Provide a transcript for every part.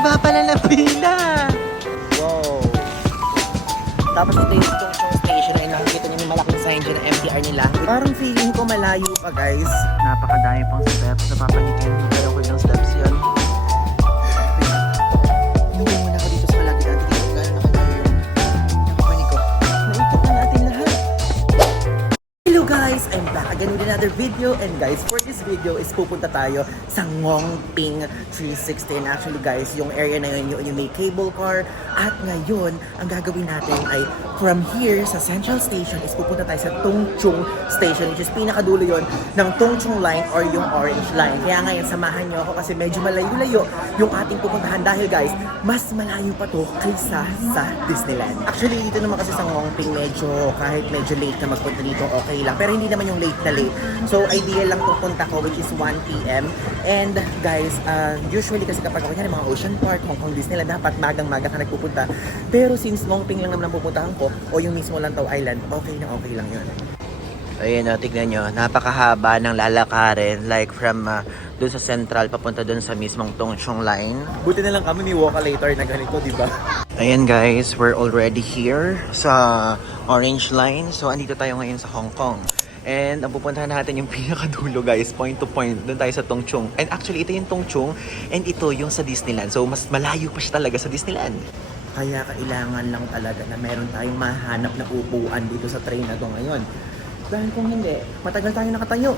kahaba pala na pila! Wow! Tapos ito yung Tungchong Station ay nakikita niyo yung malaking sign dyan na MTR nila. Parang feeling ko malayo pa guys. Napakadami pang steps. Napapanikin. Meron ko ng steps yan. Hindi muna ako dito sa kalagi natin. Gano'n na kalayo yung nakapanik ko. Naikot na natin lahat. Hello guys! I'm back again with another video. And guys, for this video is pupunta tayo sa Ngongping 360. And actually guys, yung area na yun yung may cable car. At ngayon, ang gagawin natin ay from here sa Central Station is pupunta tayo sa Tungchung Station, which is pinakadulo yon ng Tungchung Line or yung Orange Line. Kaya ngayon, samahan nyo ako kasi medyo malayo-layo yung ating pupuntahan dahil guys, mas malayo pa to kaysa sa Disneyland. Actually, dito naman kasi sa Ngongping kahit medyo late na magpunta dito, okay lang. Pero hindi naman yung late na late. So, ideal lang itong punta ko, which is 1 p.m. And guys, usually kasi kapag ako yan, mga Ocean Park, Hong Kong, Disneyland, dapat magang-maga ka nagpupunta. Pero since Ngongping lang naman ang pupuntahan ko, o yung mismo Lantau Island, okay lang yun. Ayun o, tignan nyo, napakahaba ng lalakarin, like from doon sa Central, papunta doon sa mismong Tungchung Line. Buti na lang kami ni Woka later na ganito, di ba? Ayan guys, we're already here sa Orange Line. So, andito tayo ngayon sa Hong Kong. And ang pupuntahan natin yung pinakadulo guys, point to point, doon tayo sa Tungchung. And actually, ito yung Tungchung, and ito yung sa Disneyland. So, mas malayo pa siya talaga sa Disneyland. Kaya kailangan lang talaga na meron tayong mahanap na upuan dito sa train na to ngayon. Dahil kung hindi, matagal tayo nakatayo.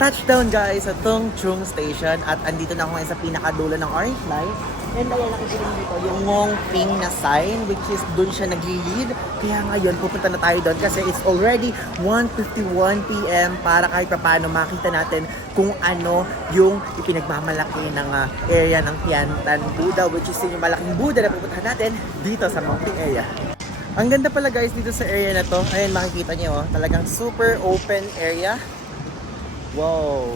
Touchdown guys sa Tungchung Station at andito na ako ngayon sa pinakadulo ng Orange Line. And ayan, nakikita nyo dito yung Ngongping na sign, which is dun siya nagli-lead. Kaya ngayon, pupunta na tayo doon kasi it's already 1:51 p.m. para kahit paano makita natin kung ano yung ipinagmamalaki ng area ng Tiantan Buddha, which is yung malaking Buddha na pupuntahan natin dito sa Ngongping area. Ang ganda pala guys dito sa area na to. Ayan, makikita nyo, talagang super open area. Wow!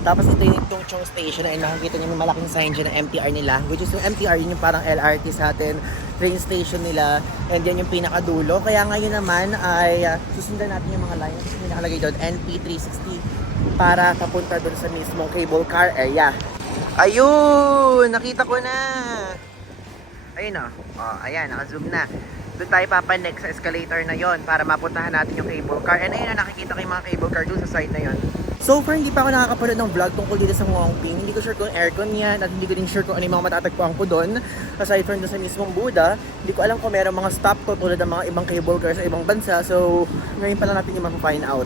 Tapos ito yung Tungchung Station ay nakikita niyo yung malaking sign dyan na MTR nila, which is yung MTR yun yung parang LRT sa atin, train station nila, and yan yung pinakadulo. Kaya ngayon naman ay susundan natin yung mga lines na nakalagay doon, NP360, para papunta doon sa mismong cable car area. Ayun! Nakita ko na! Ayun o. Oh, ayan, naka-zoom na. Doon tayo papanek sa escalator na yon para mapuntahan natin yung cable car. And ayun na, nakikita ko yung mga cable car doon sa side na yon. So far, hindi pa ako nakakapanood ng vlog tungkol dito sa Ngongping. Hindi ko sure kung aircon yan at hindi ko din sure kung ano yung mga matatagpuan ko doon. Aside from doon sa mismong Buddha, hindi ko alam kung meron mga stop to tulad ng mga ibang cable car sa ibang bansa. So, ngayon pa lang natin yung mapafind out.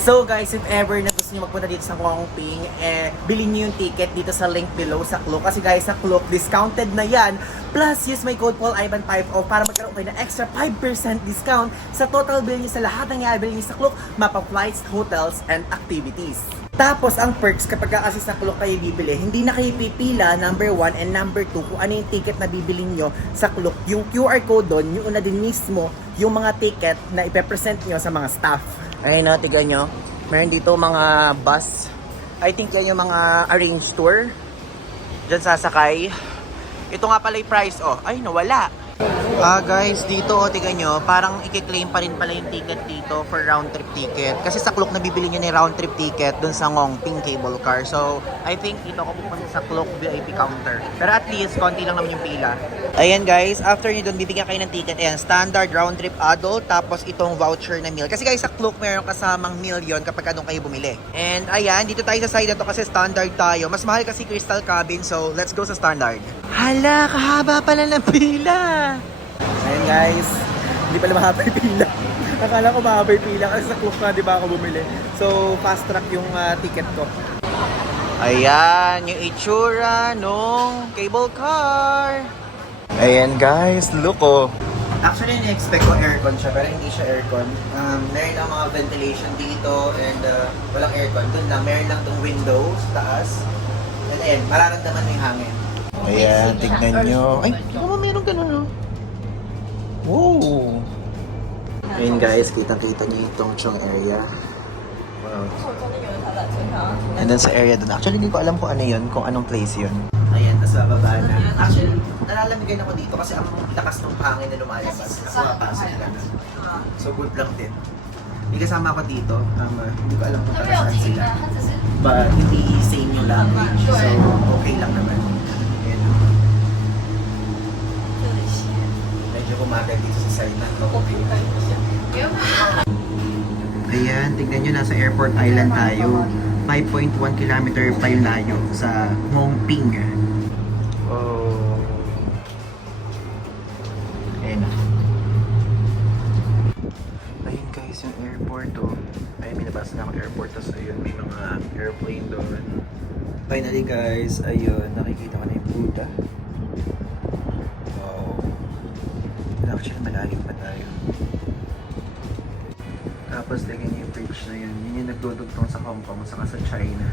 So guys, if ever na gusto nyo magpunta dito sa Ngongping, bilhin nyo yung ticket dito sa link below sa Klook. Kasi guys, sa Klook, discounted na yan. Plus, use my code PaulIvan50 para magkaroon kayo ng extra 5% discount sa total bill nyo sa lahat ng i-bill nyo sa Klook, mapa flights, hotels, and activities. Tapos, ang perks kapag kasi sa Klook kayo bibili, hindi na kayo pipila, number 1 and number 2, kung ano yung ticket na bibili nyo sa Klook. Yung QR code doon, yung una din mismo, yung mga ticket na ipepresent nyo sa mga staff. Ayun na, tignan nyo. Meron dito mga bus. I think yan yung mga arranged tour. Diyan sasakay. Ito nga pala yung price. Oh, ay, nawala. Guys, dito, tignan nyo, parang i-claim pa rin pala yung ticket dito for round trip ticket. Kasi sa Klook, nabibili nyo na yung round trip ticket dun sa Ngongping cable car. So, I think dito ako pupunta sa Klook VIP counter. Pero at least, konti lang naman yung pila. Ayan guys, after nyo dun, bibigyan kayo ng ticket. Ayan, standard round trip adult, tapos itong voucher na meal. Kasi guys, sa Klook, mayroon kasamang meal yun kapag anong kayo bumili. And ayan, dito tayo sa side na to kasi standard tayo. Mas mahal kasi Crystal Cabin, so let's go sa standard. Hala, kahaba pala ng pila! Ayan guys, hindi pala mahaba yung pila. Akala ko mahaba yung pila kasi sa Klook na di ba ako bumili. So fast track yung ticket ko. Ayan, yung itsura nung cable car. Ayan guys, look oh. Actually, na-expect ko aircon siya pero hindi siya aircon. Meron lang mga ventilation dito and walang aircon. Doon lang, meron lang tong windows, taas. And ayan, mararamdaman mo yung hangin. Ayan, tignan nyo. Ay, meron ganun oh. Wow! Ayun guys, kitang-kita niyo yung Tungchung area. Wow. And then sa area dun, actually hindi ko alam kung ano yun, kung anong place yun. Ayan, tapos bababa na. Actually, nalalamigan ako dito kasi ang lakas ng hangin na lumalabas. Nakapapasok ka na. So good lang din. May kasama ako dito. Hindi ko alam kung taga saan sila. But hindi same yung language. So, okay lang naman. Ayan. Medyo kumagal dito sa side na. Okay. Ayan, tignan nyo, nasa Airport Island tayo. 5.1 kilometer pa yung layo sa Ngongping. Oh. Ayan. Ayun guys, yung airport oh. Ayun, minabasa na ako airport. Tapos ayun, may mga airplane doon. Finally guys, ayun, nakikita ko na yung Buddha. Wow. Actually, malayo pa tayo. Tapos tingnan niyo yung bridge na yun. Yun yung nagdudugtong sa Hong Kong saka sa China.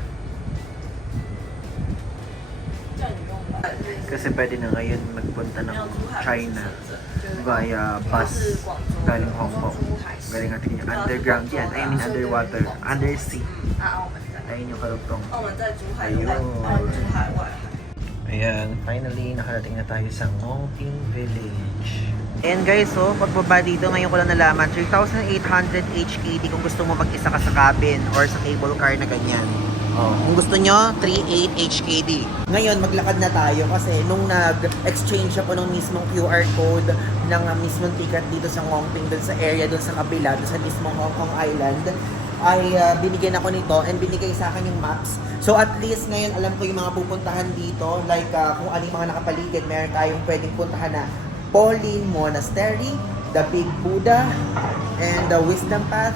Kasi pwede na ngayon magpunta ng China via bus galing Hong Kong. Galing natin yung underground yan. I mean underwater. Undersea. Ayun yung karugtong. Ayun. Ayan, finally nakarating na tayo sa Ngongping Village. And guys, so pagbaba dito, ngayon ko lang nalaman 3,800 HKD kung gusto mo mag-isa ka sa cabin or sa cable car na ganyan. Oh, kung gusto nyo, 3,800 HKD. Ngayon, maglakad na tayo kasi nung nag-exchange ako ng mismong QR code ng mismong ticket dito sa Ngongping, dun sa area, dun sa kabila, dun sa mismong Hong Kong Island, ay binigyan ako nito and binigay sa akin yung maps. So at least ngayon alam ko yung mga pupuntahan dito, like kung ano yung mga nakapaligid, meron tayong pwedeng puntahan na Pauline Monastery, the Big Buddha, and the Wisdom Path.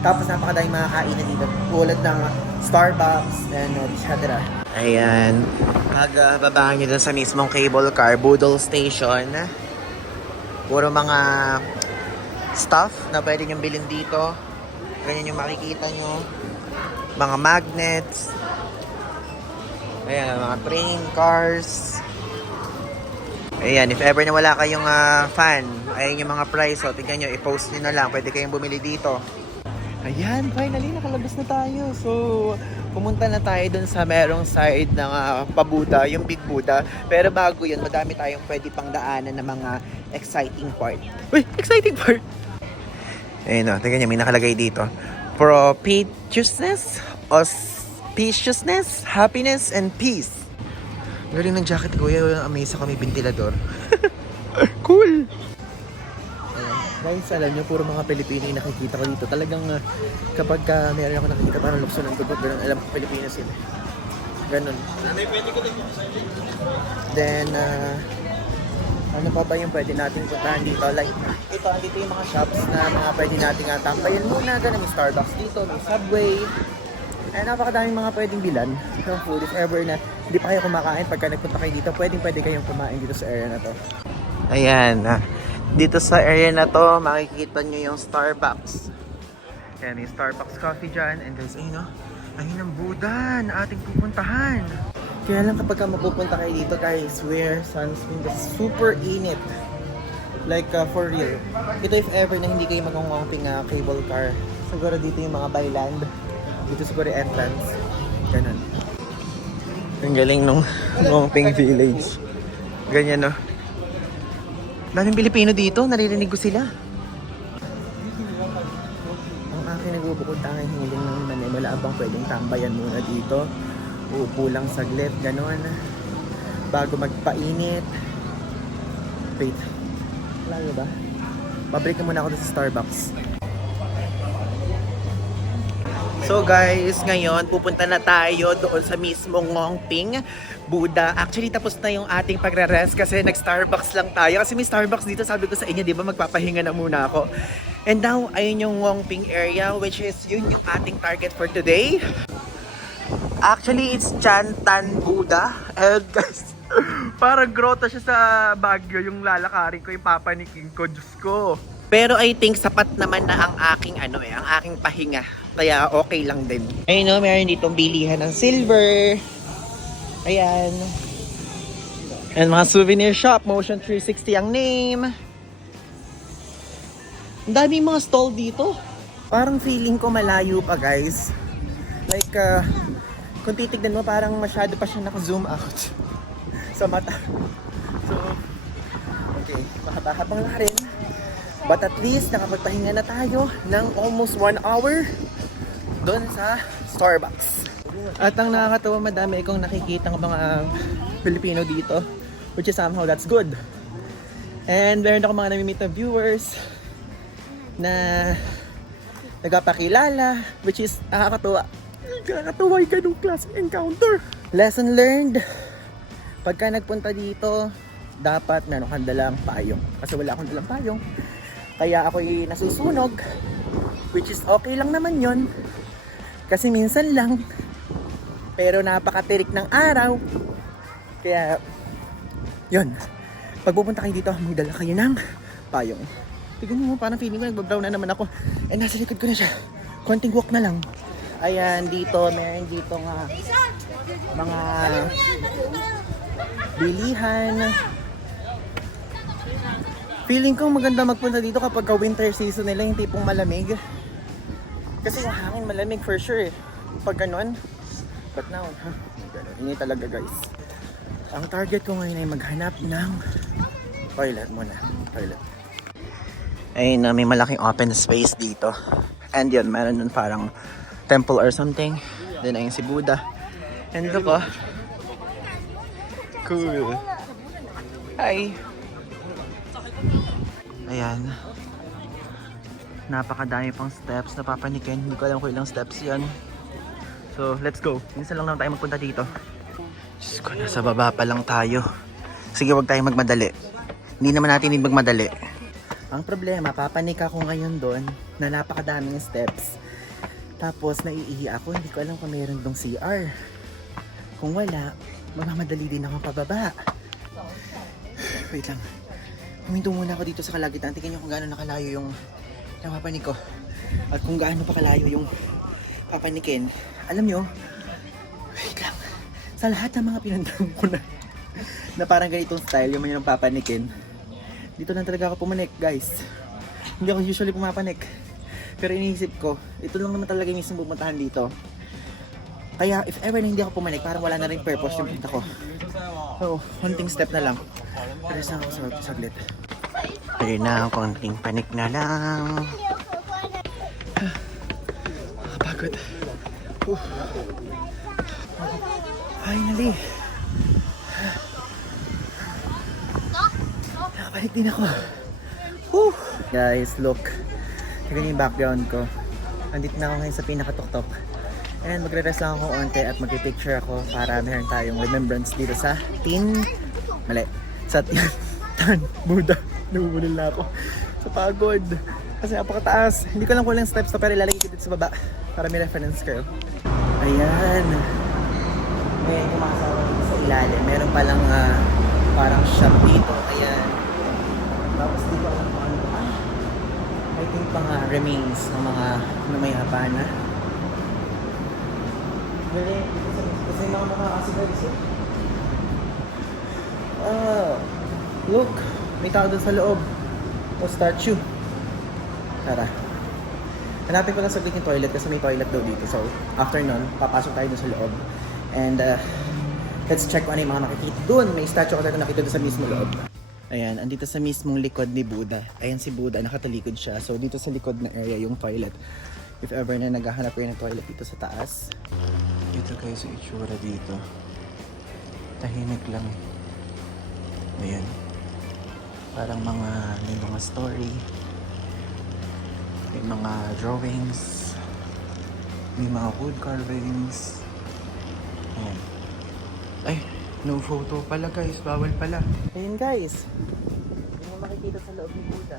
Tapos napakadaming mga kainan dito, tulad ng Starbucks and etc. Ayan, pagbaba nyo dun sa mismong cable car, Boodle Station. Puro mga stuff na pwede nyo bilhin dito. Ganyan yung makikita nyo. Mga magnets. Ayan, mga train, cars. Ayan, if ever na wala kayong fan, ayan yung mga price. So, tignan nyo, i-post nyo na lang. Pwede kayong bumili dito. Ayan, finally, nakalabas na tayo. So, pumunta na tayo dun sa merong side ng Pabuda, yung Big Buddha. Pero bago yun, madami tayong pwede pang daanan ng mga exciting part. Uy, exciting part! Ayun o, tingnan nyo, may nakalagay dito. Propitiousness, auspiciousness, happiness, and peace. Galing ng jacket ko, amaze ako, may ventilador. Cool! Ayan. Guys, alam nyo, puro mga Pilipino yung nakikita ko dito. Talagang kapag meron ako nakikita parang lukso ng dugot, ganun, alam ko Pilipino sila. Ganun. Then, ano pa ba yung pwede natin puntahan dito? Like, ito, andito yung mga shops na mga pwede natin tambayan muna. Ganun, may Starbucks dito, may Subway. Ay, napakadaming mga pwedeng bilan ng food. If ever na hindi pa kayo kumakain, pagka nagpunta kayo dito, pwede kayong kumain dito sa area na to. Ayan, dito sa area na to, makikita nyo yung Starbucks. Ayan, yung Starbucks coffee dyan. And guys, ayun o, ayun ang Buddha na ating pupuntahan. Kaya lang kapag mapupunta kayo dito guys, wear sunscreen kasi super init. Like for real. Ito if ever na hindi kayo mag-ngongping cable car. Siguro dito yung mga byland. Dito siguro yung entrance. Ganun. Ang galing nung Ngongping Village. Ganyan no. Daming Pilipino dito, naririnig ko sila. Ang aking nagbubukod tanging hiling ng Manila abang pwedeng tambayan muna dito. Uupo lang saglit, gano'n. Bago magpainit. Wait. Wala ba? Babalik na muna ako sa Starbucks. So guys, ngayon pupunta na tayo doon sa mismong Ngongping Buddha. Actually, tapos na yung ating pagre-rest kasi nag-Starbucks lang tayo. Kasi may Starbucks dito, sabi ko sa inyo, di ba magpapahinga na muna ako. And now, ayun yung Ngongping area, which is yun yung ating target for today. Actually, it's Chantan Buddha. And guys, parang grotto siya sa Baguio yung lalakarin ko, yung papanikin ko, Diyos ko. Pero I think sapat naman na ang aking ang aking pahinga. Kaya okay lang din. Ayun no, meron ditong bilihan ng silver. Ayan. And mga souvenir shop, Motion 360 ang name. Ang daming mga stall dito. Parang feeling ko malayo pa guys. Like, kung titignan mo, parang masyado pa siya naka-zoom out sa mata. So, okay, mahaba-habang na rin. But at least nakapagpahinga na tayo ng almost 1 hour doon sa Starbucks. At ang nakakatawa, madami akong nakikita ng mga Pilipino dito, which is somehow that's good. And meron ako mga nami-meet na viewers na nagpapakilala, which is nakakatuwa. Nakakatuwa yung ganung klaseng encounter. Lesson learned, pagka nagpunta dito, dapat meron kang dalang payong. Kasi wala akong dalang payong. Kaya ako'y nasusunog, which is okay lang naman yon. Kasi minsan lang, pero napakatirik ng araw. Kaya, yun. Pag pupunta kayo dito, magdala kayo ng payong. Tignan mo, parang feeling ko nagbabrown na naman ako. Eh, nasa likod ko na siya. Konting walk na lang. Ayan, dito, meron dito nga mga bilihan. Feeling ko maganda magpunta dito kapag winter season nila, yung tipong malamig. Kasi yung hangin malamig for sure eh. Pag ganun. But now, ganun. Hindi talaga guys. Ang target ko ngayon ay maghanap ng toilet muna. Toilet. Ayun na, may malaking open space dito. And yun, meron dun parang temple or something. Then ayun si Buddha. And look oh. Cool. Hi. Ayan. Napakadami pang steps na papanikin. Hindi ko alam kung ilang steps yan. So, let's go. Minsan lang naman tayo magpunta dito. Diyos ko, nasa baba pa lang tayo. Sige, wag tayo magmadali. Hindi naman natin need magmadali. Ang problema, papanik ako ngayon doon na napakadaming steps. Tapos, naiihi ako. Hindi ko alam kung mayroon dong CR. Kung wala, mamamadali din ako pababa. Wait lang. Huminto muna ako dito sa kalagitnaan. Tingnan nyo kung gaano nakalayo yung napapanik ko. At kung gaano pa kalayo yung papanikin. Alam nyo, wait lang. Sa lahat ng mga pinuntahan ko na parang ganitong style, yung mga papanikin. Dito lang talaga ako pumanik, guys. Hindi ako usually pumapanik. Pero iniisip ko, ito lang naman talaga yung mismong pupuntahan dito. Kaya if ever na hindi ako pumanik, parang wala na rin purpose yung punta ko. So, konting step na lang. Pero saan ako saglit. Pero na, konting panik na lang. Pagod. Finally. Nakabalik din ako. Guys, look. Tignan yung background ko. Andito na ako ngayon sa pinakatuktok. And magre-rest lang ako onte at magpipicture ako para meron tayong remembrance dito sa sa Tan Buddha. Nabubulil na ako sa pagod. Kasi napakataas. Hindi ko lang kung ilang steps to, pero ilalagay ko dito sa baba para may reference kayo. Ayan. May kumasawa dito sa ilalim. Meron palang parang shop dito. Ayan. Tapos dito alam ko ano. I think pang remains ng mga may habana. Kasi mga makakasigalis eh. Look, may tao doon sa loob. O statue. Tara. Hanapin ko lang saglit yung toilet kasi may toilet daw dito. So, after nun, papasok tayo doon sa loob. And, let's check kung ano yung mga nakikita doon. May statue kasi nakita doon sa mismo loob. Ayan, andito sa mismong likod ni Buddha. Ayan si Buddha, nakatalikod siya. So, dito sa likod na area yung toilet. If ever na naghahanap kayo ng toilet dito sa taas. Ito guys, yung itsura dito. Tahimik lang. Ayan. Parang may mga story. May mga drawings. May mga wood carvings. Ayan. Ay, no photo pala guys. Bawal pala. Ayan guys. Hindi mo makikita sa loob ni Buddha.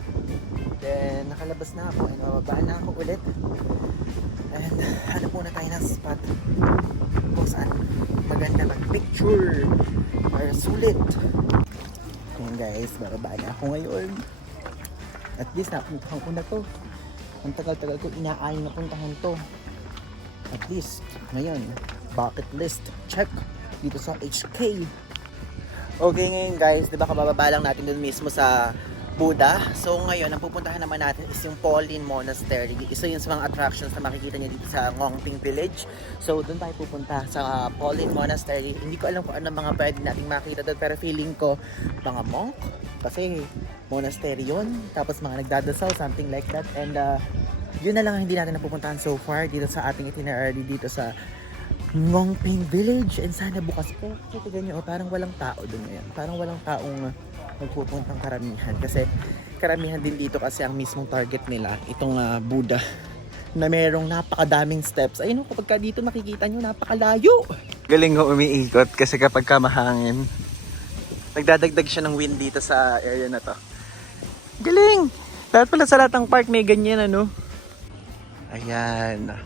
Then, nakalabas na ako. And babaan na ako ulit. And, hanap muna tayo ng spot kung saan maganda mag-picture para sulit. Ayan guys, bababa na ako ngayon. At least napuntahan ko na to. Ang tagal-tagal ko inaayon na puntahan to. At least, ngayon, bucket list check dito sa HK. Okay ngayon guys, di ba kabababa lang natin dun mismo sa Buddha. So ngayon, ang pupuntahan naman natin is yung Pauline Monastery. Isa yun sa mga attractions na makikita niyo dito sa Ngongping Village. So doon tayo pupunta sa Pauline Monastery. Hindi ko alam kung ano mga pwede nating makita doon, pero feeling ko mga monk. Kasi monastery yun. Tapos mga nagdadasal, something like that. And yun na lang ang hindi natin napupuntahan so far dito sa ating itinerary dito sa Ngongping Village. And sana bukas po, titignan nyo, parang walang tao doon ngayon. Parang walang taong magpupuntang karamihan. Kasi karamihan din dito kasi ang mismong target nila, itong Buddha na merong napakadaming steps. Ayun, kapag dito makikita nyo, napakalayo. Galing ho umiikot kasi kapag mahangin, nagdadagdag siya ng wind dito sa area na to. Galing! Lahat pala sa lahat ng park may ganyan, ano? Ayan.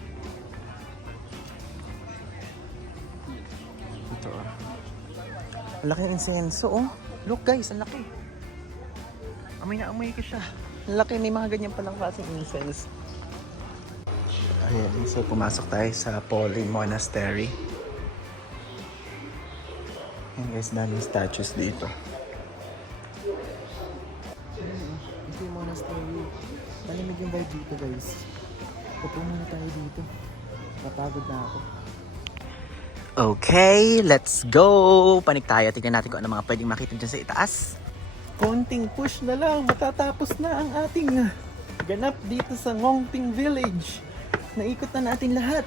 Ito. Ang laki ng insenso, oh. Look guys, ang laki. Amoy na amoy ko siya. Ang laki, may mga ganyan palang klaseng incense. Ayan, so pumasok tayo sa Poli Monastery. Ayan guys, daming statues dito. Ito yung monastery. Malamig yung vibe dito guys. Pupo muna tayo dito. Napagod na ako. Okay, let's go! Panik tayo. Tignan natin kung ano mga pwedeng makita dyan sa itaas. Konting push na lang. Matatapos na ang ating ganap dito sa Ngongping Village. Naikot na natin lahat.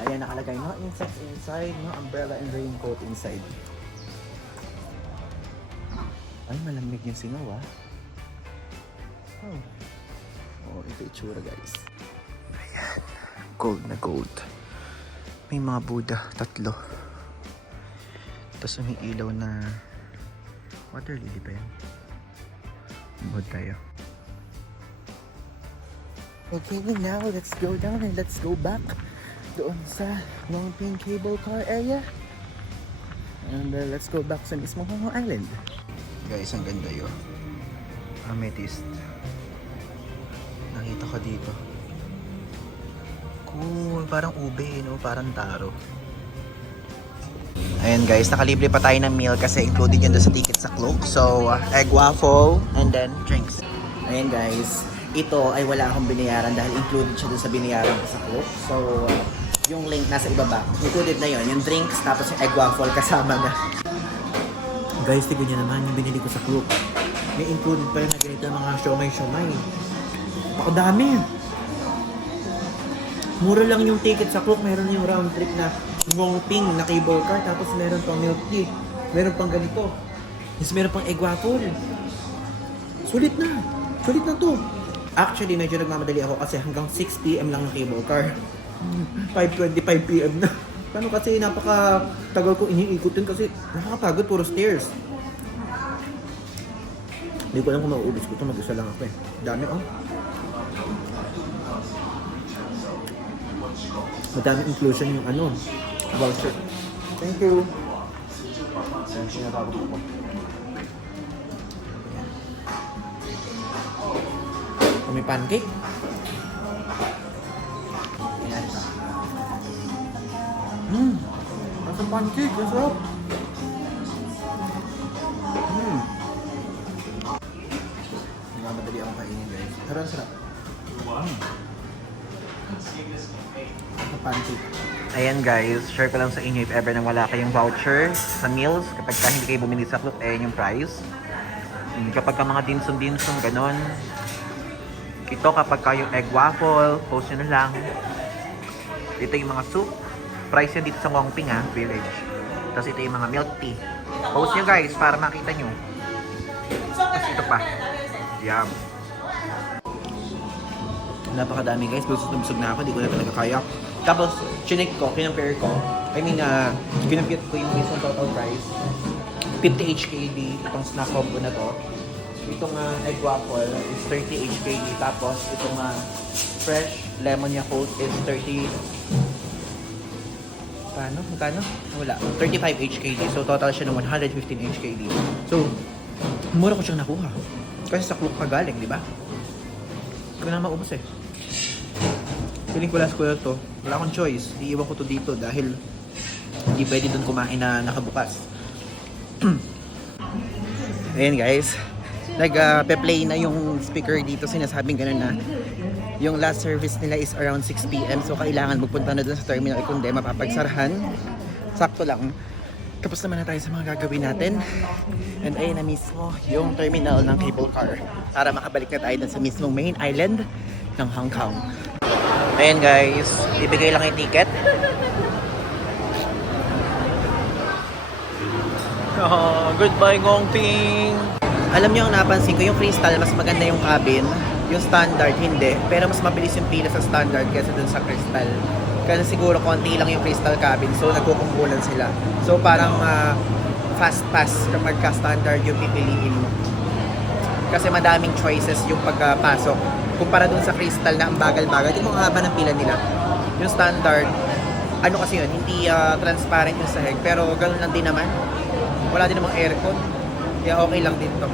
Ayan, nakalagay no insects inside, no umbrella and raincoat inside. Ay, malamig yung singaw Oh, ito itsura guys. Ayan, gold na gold. May mga Buddha, 3. Tapos may ilaw na water lily ba yan? Bud tayo. Okay, now let's go down and let's go back doon sa Ngongping cable car area. And let's go back sa mismo Hong Kong Island. Guys, ang ganda yun. Amethyst. Nakita ko dito. Cool, parang ube, no? Parang taro. Ayan guys, nakalibre pa tayo ng meal kasi included yun doon sa ticket sa Klook. So, egg waffle and then drinks. Ayan guys, ito ay wala akong binayaran dahil included siya doon sa binayaran ko sa Klook. So, yung link nasa ibaba, included na yun. Yung drinks, tapos yung egg waffle kasama na. Guys, tignan nyo naman yung binili ko sa Klook. May included pa yun na ganito mga siomay-siomay. Pakadami. Mura lang yung ticket sa Klook. Meron yung round trip na Ngongping na cable car. Tapos meron pang milk tea. Meron pang ganito. Tapos meron pang egg waffle. Sulit na. Sulit na to. Actually, medyo nagmamadali ako kasi hanggang 6 PM lang ng cable car. 5:25 PM na. Paano kasi napaka-tagal ko iniikutin kasi nakakapagod, puro stairs. Hindi ko alam kung mauubos ko ito, mag-isa lang ako eh. Dami oh. Madami inclusion yung ano, voucher. Thank you. Sinatawag ko. May pancake. Ayan. Nasa pancake. Ang sarap. Madali akong kainin guys. Pero ang sarap. Nasa pancake. Ayan guys, share ko lang sa inyo if ever nang wala kayong voucher sa meals. Kapag hindi kayo bumili sa Klook, ayan yung price. Kapag ka mga dimsum-dimsum, ganon. Ito kapag kayong egg waffle, post nyo na lang. Ito yung mga soup. Price yan dito sa Ngongping Village. Tapos ito yung mga milk tea. Post nyo guys para makita nyo. Tapos ito pa. Yum. Napakadami guys. Busog na ako. Di ko na talaga kaya. Tapos, chinek ko, kinampare ko. Kinampute ko yung isang total price. 50 HKD. Itong snack combo na to. Itong egg waffle is 30 HKD. Tapos, itong fresh lemon Yakult is 30... Magkano? Wala. 35 HKD. So, total siya ng 115 HKD. So, mura ko siyang nakuha. Kasi sa Klook pa galing, di ba? Hindi ko na maubos eh. Feeling ko last ko na to. Wala akong choice. Iiwan ko to dito dahil hindi pwede doon kumain na nakabukas. Ayan guys. Nag-play na yung speaker dito. Sinasabing ganun na yung last service nila is around 6 PM. So kailangan magpunta na doon sa terminal. Kundi mapapagsarahan. Sakto lang. Tapos naman na tayo sa mga gagawin natin. And ayun na mismo yung terminal ng cable car para makabalik na tayo dun sa mismong main island ng Hong Kong. Ayan guys, ibigay lang yung ticket. Oh, goodbye Ngong Ping! Alam niyo ang napansin ko, yung Crystal mas maganda yung cabin. Yung standard hindi, pero mas mabilis yung pila sa standard kaysa dun sa Crystal. Kasi siguro konti lang yung Crystal cabin, so nagkukumpulan sila. So parang fast pass kapag ka-standard yung pipiliin mo. Kasi madaming choices yung pagpasok. Kumpara dun sa Crystal na ang bagal-bagal, hindi mo ang haba ng pila nila. Yung standard, ano kasi yun, hindi transparent yung sahig, pero ganun lang din naman. Wala din namang aircon, kaya okay lang din to.